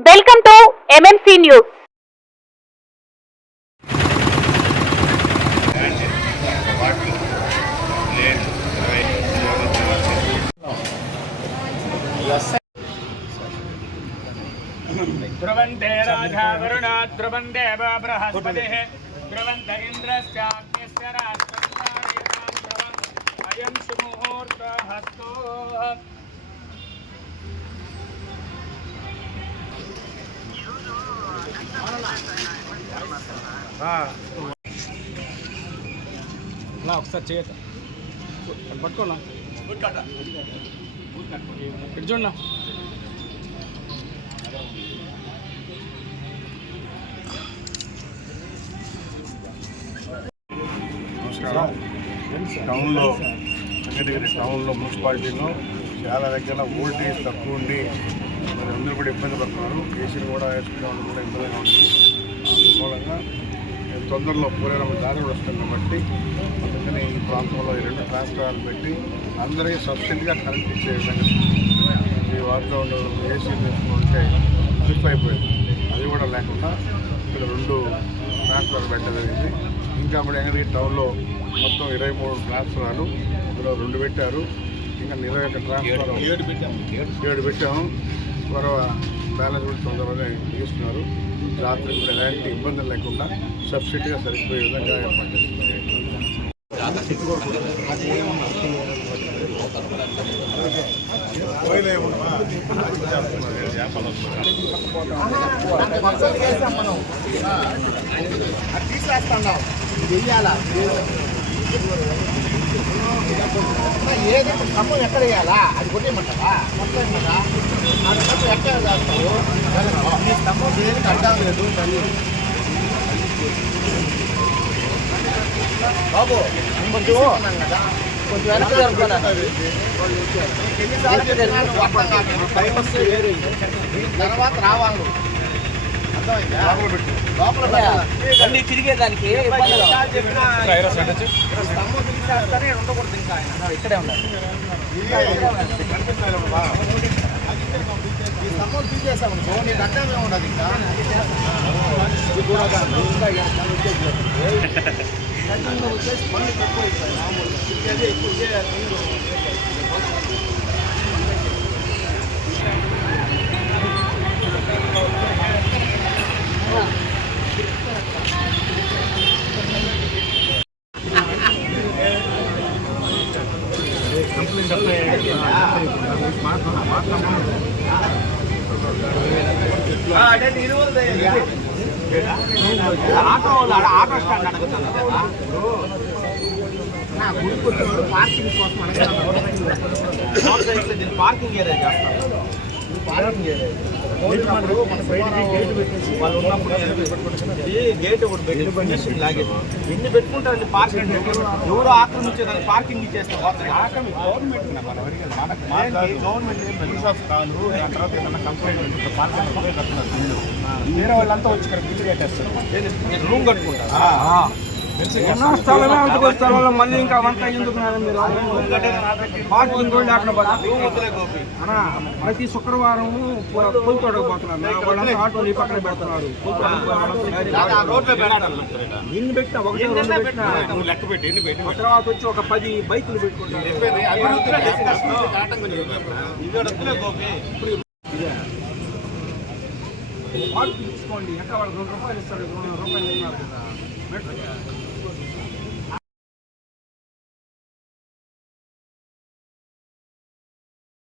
Welcome to MMC news ध्रुवन्ते राजा वरुणा ध्रुवन् देव बृहस्पतिः ध्रुवन्त इन्द्रश्चाग्निस्य राष्ट्रम् ध्रुवम् अयं ఒకసారి చేయట పట్టుకోనా? ఇక్కడ నమస్కారం. టౌన్లో టౌన్లో మున్సిపాలిటీలో చాలా దగ్గర ఓల్టేజ్ తక్కువ ఉండి మరి అందరూ కూడా ఇబ్బంది పడుతున్నారు. కేసీలు కూడా వేసుకునే వాళ్ళు కూడా ఇబ్బందిగా ఉంటుంది తొందరలో పూరేరమ్మ దారి కూడా వస్తుంది కాబట్టి అందుకని ఈ ప్రాంతంలో ఈ రెండు ట్రాన్స్ఫారాలు పెట్టి అందరికీ సబ్సిడీగా కరెంట్ ఇచ్చే విధంగా ఈ వాటిలో ఏసీ తీసుకుంటే స్లిప్ అయిపోయింది. అది కూడా లేకుండా ఇక్కడ రెండు ట్రాన్స్ఫార్మర్ పెట్టడం జరిగింది. ఇంకా కూడా వెంకటగిరి టౌన్లో మొత్తం ఇరవై మూడు ట్రాన్స్ఫారాలు ఇందులో రెండు పెట్టారు. ఇంకా ఇరవై ఒక ట్రాన్స్ఫారం ఏడు పెట్టాము. ఏడు పెట్టాము బ్యాలెన్స్ కూడా తొందరగానే తీస్తున్నారు రాత్రి కూడా ఎలాంటి ఇబ్బందులు లేకుండా సబ్సిడీగా సరిపోయే విధంగా ఏర్పాటు చేస్తున్నారు. వెయ్యాలా ఏది స్తంభం ఎక్కడ వేయాలా? అది కొట్టేయమంటావా? మొత్తం కదా ఆ స్తంభం ఎక్కడ వేస్తావు ఈ స్తంభం దేనికి అడ్డం లేదు తల్లి బాబు కొంచెం కదా కొంచెం వెనక్కి వస్తే వేరే. తర్వాత రావాలి అర్థమైందా. అన్ని తిరిగేదానికి. ఇక్కడే ఉండాలి ఈ స్తంభం తీసేసాము నీకు అడ్డమే ఉండదు ఇంకా పనులు తక్కువ అయిపోయాయి మామూలుగా ఇంకేదే ఎక్కువ ఆటో ఆటో స్టాండ్ అడుగుతాను కదా నా గుడికి వచ్చినప్పుడు పార్కింగ్ కోసం దీన్ని పార్కింగ్ ఏరియా చేస్తాను గేట్ ఒకటి పెట్టి ఫినిషింగ్ లాగేది ఎన్ని పెట్టుకుంటారండి పార్కింగ్ ఎవరు ఆక్రమించేదాన్ని పార్కింగ్ ఇచ్చేస్తారు? వేరే వాళ్ళంతా వచ్చి ఇక్కడ బిల్లు కట్టేస్తారు. రూమ్ కట్టుకుంటారు? స్థలమే అంటుకో స్థలంలో మళ్ళీ ఇంకా వంట ఎందుకు నాన్న మీరు? పార్కింగ్ కూడా లేకుండా పోతుంది. వద్దులే గోపి అన్నా, ప్రతి శుక్రవారం పులితోడకు పోతున్నారు. వాళ్ళంతా ఆటోలు ఈ పక్కన పెడుతున్నారు. ఎన్ని పెట్టినా ఒకటి రెండు పెట్టినా తర్వాత వచ్చి ఒక పది బైకులు పెట్టుకుంటారు. తీసుకోండి. ఎక్కడ వాళ్ళు రెండు రూపాయలు ఇస్తారు. రెండు రూపాయలు ఇస్తున్నారు కదా.